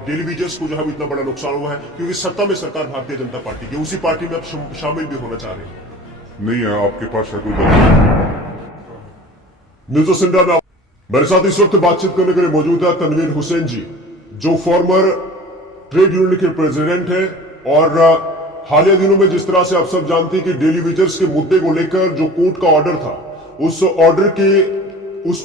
Daily wages को जो है वो इतना बड़ा नुकसान हुआ है, क्योंकि सत्ता में सरकार भारतीय जनता पार्टी की, उसी पार्टी में आप शामिल भी होना चाह रहे हैं। नहीं है आपके पास है कोई न्यूज़ ऑफ इंडिया में मेरे साथ इस वक्त बातचीत करने के लिए मौजूद है तनवीर हुसैन जी, जो फॉर्मर ट्रेड यूनियन के प्रेसिडेंट है। और हालिया दिनों में जिस तरह से आप सब जानते हैं कि डेली वेजेस के मुद्दे को लेकर जो कोर्ट का ऑर्डर था, उस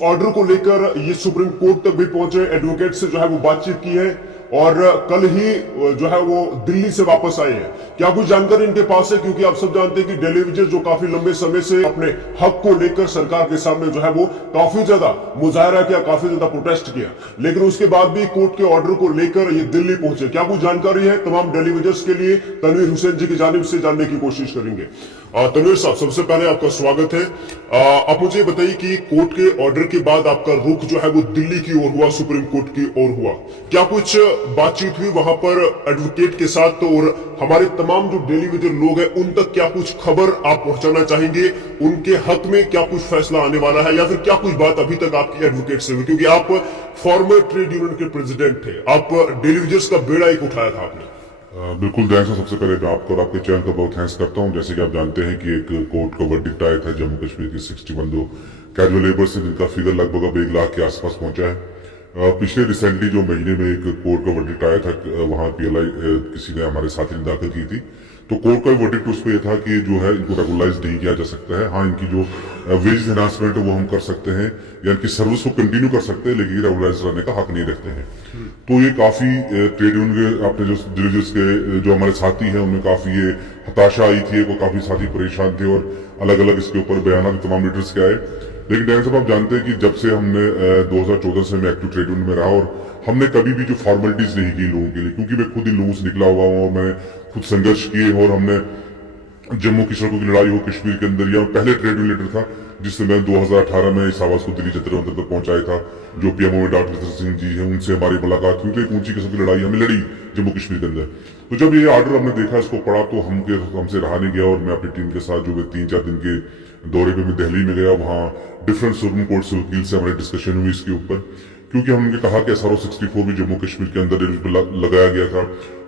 ऑर्डर को लेकर ये सुप्रीम कोर्ट तक भी पहुंचे, एडवोकेट से जो है वो बातचीत की है और कल ही जो है वो दिल्ली से वापस आए हैं। क्या कुछ जानकारी इनके पास है, क्योंकि आप सब जानते हैं कि डेली वेजेस जो काफी लंबे समय से अपने हक को लेकर सरकार के सामने जो है वो काफी ज्यादा मुजाहरा किया, काफी ज्यादा प्रोटेस्ट किया, लेकिन उसके बाद भी कोर्ट के ऑर्डर को लेकर ये दिल्ली पहुंचे। क्या कुछ जानकारी है तमाम डेली वेजेस के लिए तनवीर हुसैन जी की जानिब से जानने की कोशिश करेंगे। तनवीर साहब, सबसे पहले आपका स्वागत है। आप मुझे बताइए कि कोर्ट के ऑर्डर के बाद आपका रुख जो है वो दिल्ली की ओर हुआ, सुप्रीम कोर्ट की ओर हुआ, क्या कुछ बातचीत हुई वहां पर एडवोकेट के साथ, और हमारे तमाम जो डेली वेजर लोग हैं उन तक क्या कुछ खबर आप पहुंचाना चाहेंगे, उनके हक में क्या कुछ फैसला आने वाला है, या फिर क्या कुछ बात अभी तक आपकी एडवोकेट से हुई, क्योंकि आप फॉर्मर ट्रेड यूनियन के प्रेसिडेंट थे, आप डेली वेजर्स का बेड़ा एक उठाया था आपने। बिल्कुल दैन साहब, सबसे पहले मैं आपको और आपके चैनल का बहुत थैंक्स करता हूं। जैसे कि आप जानते हैं कि एक कोर्ट का वर्डिक्ट आया था जम्मू कश्मीर की 61 जो कैजुअल लेबर से, जिनका फिगर लगभग अब 1 लाख के आसपास पहुंचा है। पिछले रिसेंटली जो महीने में एक कोर्ट का वर्डिक्ट आया था, वहां PLI किसी ने हमारे साथी ने दाखिल की थी, तो कोर्ट का वर्डिक्ट उस पर यह था कि जो है इनको रेगुलराइज नहीं किया जा सकता है। हाँ, इनकी जो वेज एनहांसमेंट है वो हम कर सकते हैं, या इनकी सर्विस को कंटिन्यू कर सकते हैं, लेकिन रेगुलराइज रहने का हक नहीं रखते हैं। तो ये काफी ट्रेड यूनियन के अपने जो डिलीजर्स के जो हमारे साथी हैं उनमें काफी ये हताशा आई थी, वो काफी साथी परेशान थे और अलग अलग इसके ऊपर बयान तमाम लीडर्स के आए। लेकिन डैन साहब, आप जानते हैं कि जब से हमने 2014 से मैं एक्टिव ट्रेड यूनियन में रहा, और हमने कभी भी जो फॉर्मेलिटीज नहीं की लोगों के लिए, क्योंकि मैं खुद इन लोगों से निकला हुआ हूँ और मैं खुद संघर्ष किए, और हमने जम्मू की सड़कों की लड़ाई हो कश्मीर के अंदर, या पहले ट्रेड यूनियन लीडर था जिससे मैं 2018 में इस आवाज को दिल्ली जंतर मंतर तक पहुंचाया था, जो PMO में डॉक्टर जितेंद्र सिंह जी हैं, उनसे हमारी मुलाकात हुई, तो एक ऊंची किस्म की लड़ाई हमें लड़ी जम्मू कश्मीर के अंदर। तो जब ये ऑर्डर हमने देखा, इसको पढ़ा, तो हमसे रहा नहीं गया, और मैं अपनी टीम के साथ जो 3-4 दिन के दौरे पे मैं दिल्ली में गया, वहाँ डिफरेंट सुप्रीम कोर्ट से वकील से हमारी डिस्कशन हुई इसके ऊपर, क्योंकि हमने कहा कि SRO 64 भी जम्मू कश्मीर के अंदर लगाया गया था।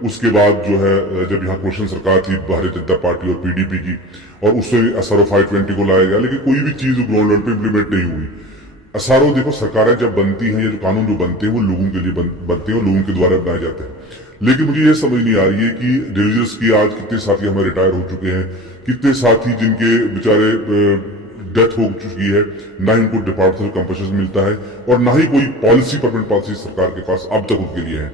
उसके बाद जो है जब यहाँ कोalition सरकार थी भारतीय जनता पार्टी और PDP की, और उससे SRO 520 को लाया गया, लेकिन कोई भी चीज ग्राउंड लेवल पे इम्प्लीमेंट नहीं हुई। SRO देखो, सरकारें जब बनती हैं, या जो कानून जो बनते हैं वो लोगों के लिए बनते हैं और लोगों के द्वारा बनाए जाते हैं। लेकिन मुझे ये समझ नहीं आ रही है कि डिलीजर्स की आज कितने साथी हमें रिटायर हो चुके हैं, कितने साथी जिनके बेचारे डेथ हो चुकी है, ना ही उनको डिपार्टमेंट कंपनसेशन मिलता है, और ना ही कोई पॉलिसी, परमानेंट पॉलिसी सरकार के पास अब तक उनके लिए है।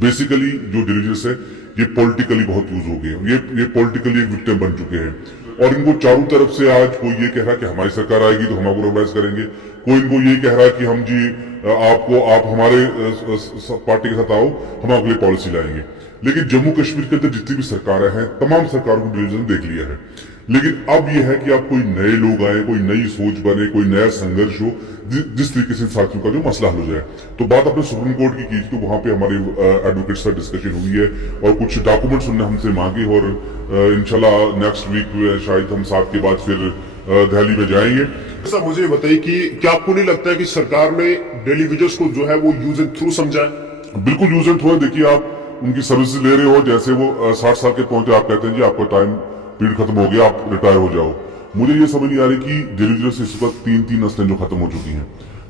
बेसिकली जो डिलीजर्स है ये पॉलिटिकली बहुत यूज हो गए, ये पॉलिटिकली एक विक्टिम बन चुके हैं, और इनको चारों तरफ से आज कोई ये कह रहा है कि हमारी सरकार आएगी तो हम आपको रेगुलाइज करेंगे, कोई इनको ये कह रहा है कि हम जी आप हमारे पार्टी के साथ आओ, हम आपके लिए पॉलिसी लाएंगे। लेकिन जम्मू कश्मीर के अंदर जितनी भी सरकारें हैं, तमाम सरकारों को डिलीजन देख लिया है, लेकिन अब यह है कि अब कोई नए लोग आए, कोई नई सोच बने, कोई नया संघर्ष हो, जिस तरीके से साथियों का जो मसला हल हो जाए। तो बात अपने सुप्रीम कोर्ट की तो वहां पे हमारी एडवोकेट से डिस्कशन हुई है, और कुछ डॉक्यूमेंट्स उन्होंने हमसे मांगे, और इंशाल्लाह नेक्स्ट वीक शायद हम साथ के बाद फिर दिल्ली में जाएंगे। सर, मुझे बताइए कि क्या आपको नहीं लगता है कि सरकार ने डेली वेजर्स को जो है वो यूज एंड थ्रू समझा है? बिल्कुल यूज एंड थ्रू है। देखिए, आप उनकी सर्विस ले रहे हो, जैसे वो 60 साल के पहुंचे, आप कहते हैं जी आपका टाइम पीरियड खत्म हो गया, आप रिटायर हो जाओ। मुझे ये समझ नहीं आ रही कि डेली से इस वक्त 3-3 नस्लें जो खत्म हो चुकी हैं।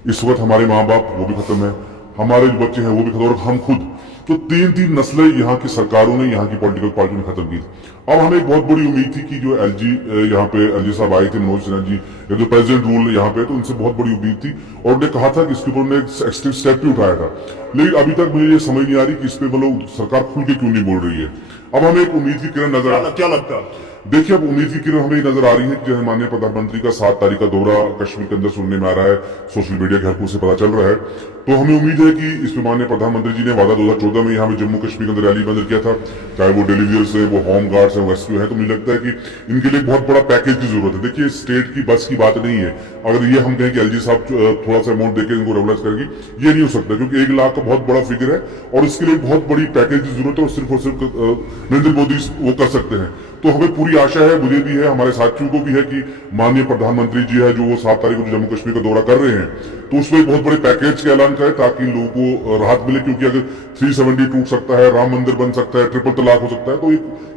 इस वक्त हमारे माँ बाप वो भी खत्म है, हमारे जो बच्चे हैं वो भी खत्म, और हम खुद, तो 3-3 नस्लें यहाँ की सरकारों ने, यहाँ की पॉलिटिकल पार्टी ने खत्म की। अब हमें एक बहुत बड़ी उम्मीद थी कि जो LG यहाँ पे LG साहब आए थे, मनोज सिन्हा जी, या जो प्रेसिडेंट रूल यहाँ पे, तो उनसे बहुत बड़ी उम्मीद थी, और उन्होंने कहा था कि इसके ऊपर उन्होंने एक एक्सट्रीम स्टेप भी उठाया था। लेकिन अभी तक मुझे ये समझ नहीं आ रही कि इस पे मतलब सरकार खुल के क्यों नहीं बोल रही है। अब हमें एक उम्मीद की किरण नजर, क्या लगता है? देखिए, अब उम्मीद की किरण हमें नजर आ रही है कि जैसे माननीय प्रधानमंत्री का 7 तारीख का दौरा कश्मीर के अंदर सुनने में आ रहा है, सोशल मीडिया के हल्कों से पता चल रहा है, तो हमें उम्मीद है कि इसमें माननीय प्रधानमंत्री जी ने वादा 2014 में यहाँ पे जम्मू कश्मीर के अंदर रैली बंद किया था, चाहे वो डिलीजर्स है, वो होम गार्ड्स है, वो SQ है, तो मुझे लगता है कि इनके लिए बहुत बड़ा पैकेज की जरूरत है। देखिए, स्टेट की बस की बात नहीं है, अगर ये हम कहें कि LG साहब थोड़ा सा अमाउंट देकर इनको रेगुलाइज करेंगे, ये नहीं हो सकता, क्योंकि 1 लाख का बहुत बड़ा फिगर है, और इसके लिए बहुत बड़ी पैकेज की जरूरत है, और सिर्फ नरेंद्र मोदी वो कर सकते हैं। तो हमें पूरी आशा है, मुझे भी है, हमारे साथियों को भी है कि माननीय प्रधानमंत्री जी है जो वो 7 तारीख को जम्मू कश्मीर का दौरा कर रहे हैं, तो उसमें एक बहुत बड़े पैकेज का ऐलान करें ताकि लोगों को राहत मिले, क्योंकि अगर 370 टूट सकता है, राम मंदिर बन सकता है, ट्रिपल तलाक हो सकता है, तो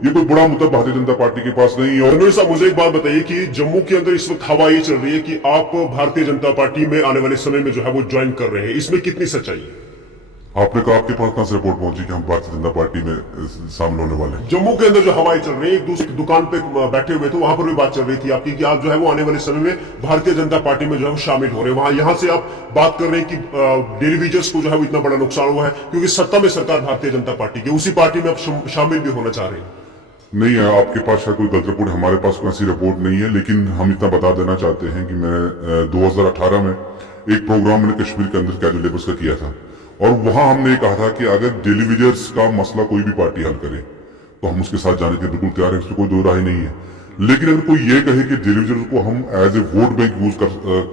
ये कोई बड़ा मुद्दा भारतीय जनता पार्टी के पास नहीं है। और रणवीर साहब, मुझे एक बात बताइए कि जम्मू के अंदर इस वक्त हवा ये चल रही है कि आप भारतीय जनता पार्टी में आने वाले समय में जो है वो ज्वाइन कर रहे हैं, इसमें कितनी सच्चाई है? आपने कहा आपके पास कहां से रिपोर्ट पहुंची कि हम भारतीय जनता पार्टी में शामिल होने वाले हैं? जम्मू के अंदर जो हवाएं चल रही है, एक दूसरी दुकान पे बैठे हुए थे, वहां पर भी बात चल रही थी आपकी कि आप जो है वो आने वाले समय में भारतीय जनता पार्टी में जो है वो शामिल हो रहे हैं। वहां यहां से आप बात कर रहे हैं कि डेली वेजर्स को जो है वो इतना बड़ा नुकसान हुआ है क्योंकि सत्ता में सरकार भारतीय जनता पार्टी की, उसी पार्टी में आप शामिल भी होना चाह रहे हैं। नहीं है, आपके पास शायद कोई गलत रिपोर्ट, हमारे पास कोई ऐसी रिपोर्ट नहीं है। लेकिन हम इतना बता देना चाहते हैं कि मैं 2018 में एक प्रोग्राम मैंने कश्मीर के अंदर कैजुअल लेबर्स का किया था, और वहां हमने कहा था कि अगर डेली वेजर्स का मसला कोई भी पार्टी हल करे तो हम उसके साथ जाने के बिल्कुल तैयार है, इसमें कोई दो राय नहीं है। लेकिन अगर कोई ये कहे कि डेली वेजर्स को हम as a vote bank use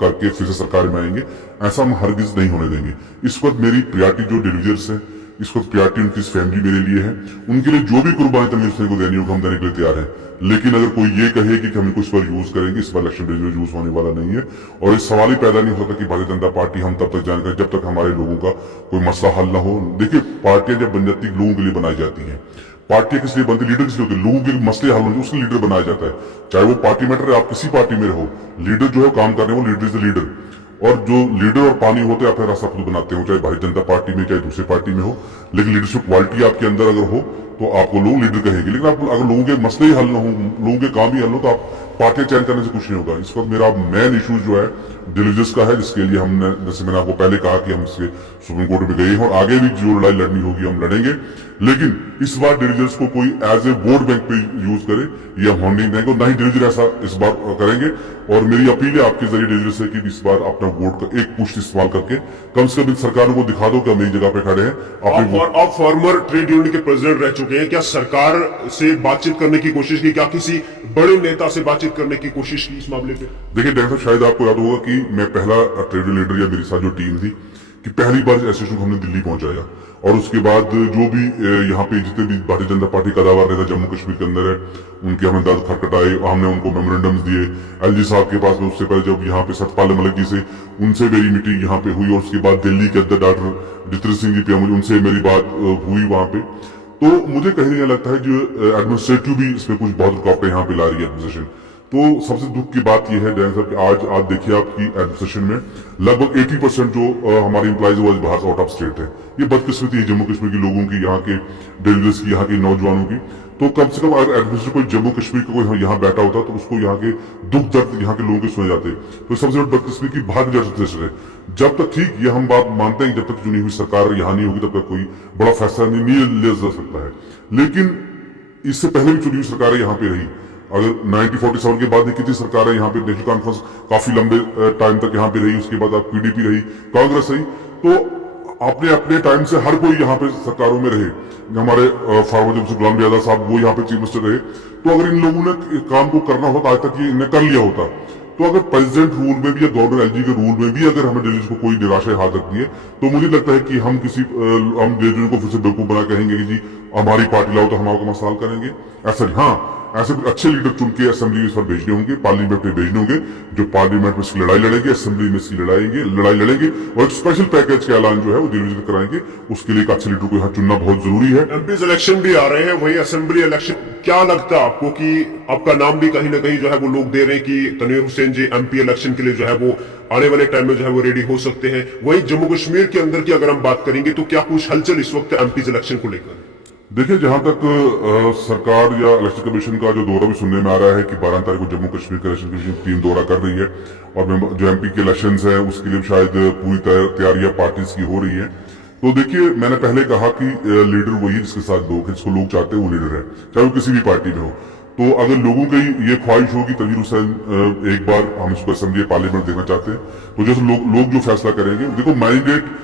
करके फिर से सरकार में आएंगे, ऐसा हम हरगिज नहीं होने देंगे। इस वक्त मेरी प्रायोरिटी जो डेली वेजर्स है, इस वक्त प्रायोरिटी उनकी फैमिली मेरे लिए है, उनके लिए जो भी कुर्बानी तमीर हुसैन को देनी होगी हम देने के लिए तैयार है। लेकिन अगर कोई ये कहे कि हम कुछ पर यूज करेंगे, इस बार इलेक्शन यूज होने वाला नहीं है। और इस सवाल ही पैदा नहीं होता कि भारतीय जनता पार्टी हम तब तक जान करें जब तक हमारे लोगों का कोई मसला हल ना हो। देखिए, पार्टियां जब बन जाती लोगों के लिए बनाई जाती है, पार्टियां किस लिए बनती, लीडर किस लिए होते, लोगों के मसले हल होने उसके लीडर बनाया जाता है। चाहे वो पार्टी मैटर है, आप किसी पार्टी में रहो, लीडर जो है काम करने वो लीडर इज द लीडर। और जो लीडर और पानी होते हैं अपना रास्ता खुद बनाते हो, चाहे भारतीय जनता पार्टी में चाहे दूसरे पार्टी में हो। लेकिन लीडरशिप क्वालिटी आपके अंदर अगर हो तो आपको लोग लीडर कहेंगे। लेकिन आप अगर लोगों के मसले ही हल ना हो, लोगों के काम ही हल हो, तो आप पार्टियां चयन करने से कुछ नहीं होगा। इस वक्त मेरा मेन इशू जो है डिलीजेंस का है, जिसके लिए हमने, जैसे मैंने आपको पहले कहा कि हम इसके सुप्रीम कोर्ट में गए हैं और आगे भी जो लड़ाई लड़नी होगी हम लड़ेंगे। लेकिन इस बार डिलीजेंस को कोई एज ए वोट बैंक पे यूज करे ये हम नहीं देंगे, और ना ही डिलीजन ऐसा इस बार करेंगे। और मेरी अपील है आपके जरिए डिलीजन से कि इस बार अपना वोट का एक पुष्ट इस्तेमाल करके कम से कम सरकारों को दिखा दो कि हम एक जगह पे खड़े हैं। आप फॉर्मर ट्रेड यूनियन के प्रेसिडेंट रह चुके हैं, क्या सरकार से बातचीत करने की कोशिश की, क्या किसी बड़े नेता से बातचीत करने की कोशिश की इस मामले पे? देखिए डॉक्टर साहब, शायद आपको याद होगा कि मैं पहला ट्रेड लीडर या मेरे साथ जो टीम थी कि पहली बार एसोसिएशन को हमने दिल्ली पहुंचाया, और उसके बाद जो भी यहाँ पे जितने भी भारतीय जनता पार्टी का दावा रहता जम्मू कश्मीर के अंदर है, उनके हमने दर्द खटखटाए, हमने उनको मेमोरेंडम्स दिए। एलजी साहब के पास में उससे पहले जब यहाँ पे सतपाल मलिक जी से उनसे मेरी मीटिंग यहाँ पे हुई, और उसके बाद दिल्ली के अंदर डॉक्टर जितेंद्र सिंह जी पे उनसे मेरी बात हुई वहां पे। तो मुझे कहीं नहीं लगता है जो एडमिनिस्ट्रेटिव भी इसमें कुछ बहुत रुकावटें यहाँ पे ला रही है एडमिनिस्ट्रेशन। तो सबसे दुख की बात यह है जैन साहब कि आज देखिए आपकी एडमिनिस्ट्रेशन में लगभग 80% जो हमारे एम्प्लॉइज वो बाहर आउट ऑफ स्टेट है। ये बदकिस्मती है जम्मू कश्मीर के लोगों की, यहाँ के डेलीगेट्स की, यहाँ के नौजवानों की। तो कम से कम अगर एडमिनिस्ट्रेशन कोई जम्मू कश्मीर का कोई यहाँ बैठा होता तो उसको यहाँ के दुख दर्द यहाँ के लोगों के सुने जाते। तो सबसे बड़ी बदकिस्मती की भाग है। जब तक ठीक ये हम बात मानते हैं, जब तक चुनी हुई सरकार यहाँ नहीं होगी तब तक कोई बड़ा फैसला नहीं लिया जा सकता है। लेकिन इससे पहले भी चुनी हुई सरकारें यहाँ पे रही। अगर 1947 के बाद कितनी सरकार है यहाँ पे, नेशनल कॉन्फ्रेंस काफी लंबे टाइम तक यहाँ पे रही, उसके बाद आप पीडीपी रही, कांग्रेस रही। तो अपने अपने टाइम से हर कोई यहाँ पे सरकारों में रहे। हमारे फार्मर जब गुलाम नबी आजाद साहब वो यहाँ पे चीफ मिनिस्टर रहे। तो अगर इन लोगों ने काम को करना होता आज तक ये इन्हें कर लिया होता। तो अगर प्रेसिडेंट रूल में भी या गवर्नर एलजी के रूल में भी अगर हमें डेलीगेट्स को कोई निराशा हाथ रखती है, तो मुझे लगता है कि हम डेलीगेट्स को फिर से बेवकूफ बना कहेंगे कि जी हमारी पार्टी लाओ तो हम आपका मसला हल करेंगे। ऐसा हाँ, ऐसे कुछ अच्छे लीडर चुन के असेंबली में इस पर भेजने होंगे, पार्लियामेंट में भेजने होंगे, जो पार्लियामेंट में इसकी लड़ाई लड़ेंगे, असेंबली में इसकी लड़ाई लड़ेंगे, और एक स्पेशल पैकेज का ऐलान जो है वो दिल्ली कराएंगे। उसके लिए एक अच्छे लीडर को यहाँ चुनना बहुत जरूरी है। एमपी इलेक्शन भी आ रहे हैं, वही असेंबली इलेक्शन, क्या लगता है आपको कि आपका नाम भी कहीं ना कहीं जो है वो लोग दे रहे हैं कि तनवीर हुसैन जी एमपी इलेक्शन के लिए जो है वो आने वाले टाइम में जो है वो रेडी हो सकते हैं? वही जम्मू कश्मीर के अंदर की अगर हम बात करेंगे तो क्या कुछ हलचल इस वक्त एमपी इलेक्शन को लेकर? देखिए, जहां तक सरकार या इलेक्शन कमीशन का जो दौरा भी सुनने में आ रहा है कि 12 तारीख को जम्मू कश्मीर का इलेक्शन कमीशन टीम दौरा कर रही है, और जो एमपी के इलेक्शन है उसके लिए शायद पूरी तैयारियां पार्टीज की हो रही है। तो देखिए, मैंने पहले कहा कि लीडर वही जिसके साथ लोग, जिसको लोग चाहते हैं वो लीडर है, चाहे वो किसी भी पार्टी में हो। तो अगर लोगों की ये ख्वाहिश होगी तनवीर हुसैन एक बार हम इसको असेंबली पार्लियामेंट देखना चाहते हैं, तो जैसे लोग जो फैसला करेंगे, देखो मैंडेट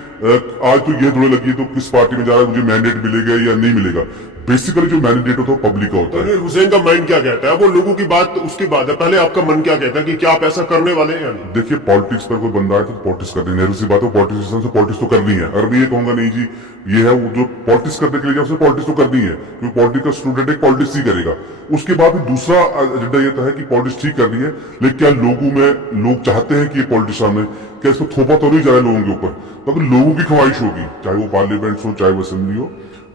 आज तो ये थोड़ी लगी है तो किस पार्टी में जा रहा है मुझे मैंडेट मिलेगा या नहीं मिलेगा। बेसिकली जो मैंडेट होता है वो पब्लिक का होता है। तनवीर हुसैन का माइंड क्या कहता है? वो लोगों की बात उसकी बात है, पहले आपका मन क्या कहता है कि क्या आप ऐसा करने वाले हैं या नहीं? देखिए, पॉलिटिक्स पर कोई बंदा है तो पॉलिटिक्स करनी, नेहरू सी बात है, पॉलिटिशियन से पॉलिटिक्स तो करनी है। अगर मैं ये कहूंगा नहीं जी ये है वो जो पॉलिटिक्स करने के लिए उसने पॉलिटिक्स तो करनी है, क्योंकि पॉलिटिक्स का स्टूडेंट एक पॉलिटिक्स ही करेगा। उसके बाद फिर दूसरा एजेंडा ये था है कि पॉलिटिक्स ठीक करनी है, लेकिन क्या लोगों में लोग चाहते हैं कि ये पॉलिटिशियन में क्या इसको थोपा तो नहीं जा रहा है लोगों के ऊपर? तो अगर लोगों की ख्वाहिश होगी, चाहे वो पार्लियामेंट हो चाहे वो असेंबली हो,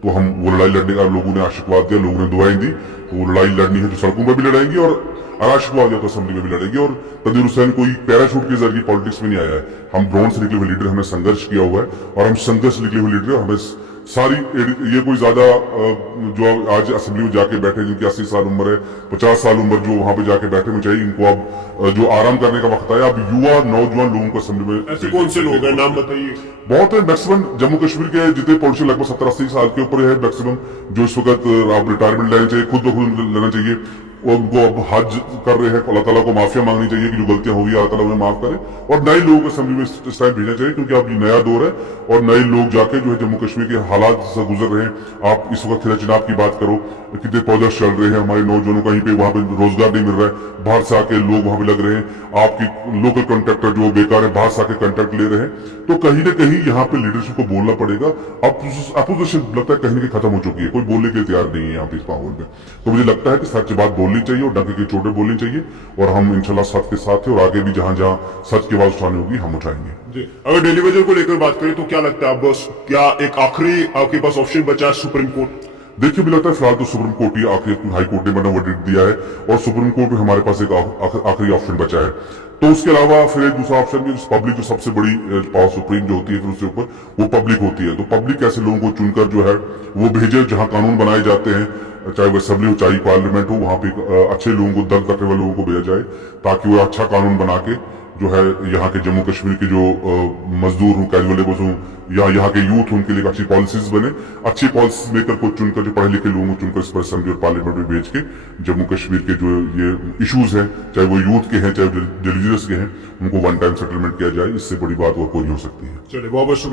तो हम वो लड़ाई लड़ने का, लोगों ने आशीर्वाद दिया, लोगों ने दुआएं दी, तो वो लड़ाई लड़नी है जो सड़कों पर भी लड़ाएंगे और आशीर्वाद दिया तो असेंबली में भी लड़ेंगे। और तनवीर हुसैन कोई पैराशूट के जरिए पॉलिटिक्स में नहीं आया है। हम ड्रोन से निकले हुए लीडर, हमने संघर्ष किया हुआ है और हम संघर्ष से निकले हुए लीडर, हमें सारी ये कोई ज्यादा जो आज असेंबली में जाके बैठे जिनकी 80 साल उम्र है, 50 साल उम्र जो वहां पे जाके बैठे हुए, चाहिए इनको अब जो आराम करने का वक्त आया। अब युवा नौजवान लोगों को असेंबली में ऐसे कौन से लोग हैं, नाम बताइए। बहुत है, मैक्सिमम जम्मू कश्मीर के जितने पॉलिटिशियन लगभग 70-80 साल के ऊपर है मैक्सिमम, जो इस वक्त आप रिटायरमेंट लेना चाहिए, खुद ब खुद लेना चाहिए, और उनको अब हज कर रहे हैं, अल्लाह ताला को माफिया मांगनी चाहिए कि जो गलतियां होगी अल्लाह ताला उन्हें माफ करे, और नए लोगों को असेंबली में इस टाइम भेजना चाहिए, क्योंकि अब ये नया दौर है और नए लोग जाके जो है जम्मू कश्मीर के हालात से गुजर रहे हैं। आप इस वक्त खिला चिनाब की बात करो, कितने प्रोजेक्ट चल रहे हैं, हमारे नौजवानों कहीं पे वहां पे रोजगार नहीं मिल रहा है, बाहर से आके लोग वहां पे लग रहे हैं, आपकी लोकल कॉन्ट्रैक्टर जो बेकार है बाहर से आके कॉन्ट्रैक्ट ले रहे हैं। तो कहीं ना कहीं यहाँ पे लीडरशिप को बोलना पड़ेगा। अपोजिशन लगता है कहीं ना कहीं खत्म हो चुकी है, कोई बोलने के लिए तैयार नहीं है यहाँ पे इस माहौल में। तो मुझे लगता है कि सच बात बोलनी चाहिए और डंके की चोटें बोलनी चाहिए, और हम इंशाल्लाह सच के साथ हैं और आगे भी जहां जहां सच की आवाज उठानी होगी हम उठाएंगे। जी, अगर डेली वेजर को लेकर बात करें तो क्या लगता है आप बस क्या एक आखिरी आपके पास ऑप्शन बचा है सुप्रीम कोर्ट? देखिए, मुझे लगता है फिलहाल तो सुप्रीम कोर्ट ही आखिरी, हाई कोर्ट ने मैंने वर्डिक्ट दिया है और सुप्रीम कोर्ट में हमारे पास एक आखिरी ऑप्शन बचा है। तो उसके अलावा फिर एक दूसरा ऑप्शन भी, पब्लिक जो सबसे बड़ी पावर सुप्रीम जो होती है फिर उसके ऊपर वो पब्लिक होती है। तो पब्लिक ऐसे लोगों को चुनकर जो है वो भेजे जहां कानून बनाए जाते हैं, चाहे वो असेंबली हो चाहे पार्लियामेंट हो, वहां पे अच्छे लोगों को, दर्द करने वाले लोगों को भेजा जाए, ताकि वो अच्छा कानून बना के जो है यहाँ के जम्मू कश्मीर के जो मजदूर हों, कैजुअल लेबर्स हों, या यहाँ के यूथ उनके लिए अच्छी पॉलिसीज बने, अच्छी पॉलिसीज मेकर को चुनकर, जो पढ़े लिखे लोगों को चुनकर इस पर असेंबली और पार्लियामेंट में भेज के जम्मू कश्मीर के जो ये इश्यूज हैं, चाहे वो यूथ के हैं चाहे रिलीजियस के हैं, उनको वन टाइम सेटलमेंट किया जाए। इससे बड़ी बात और कोई नहीं हो सकती है। चलिए, बहुत बहुत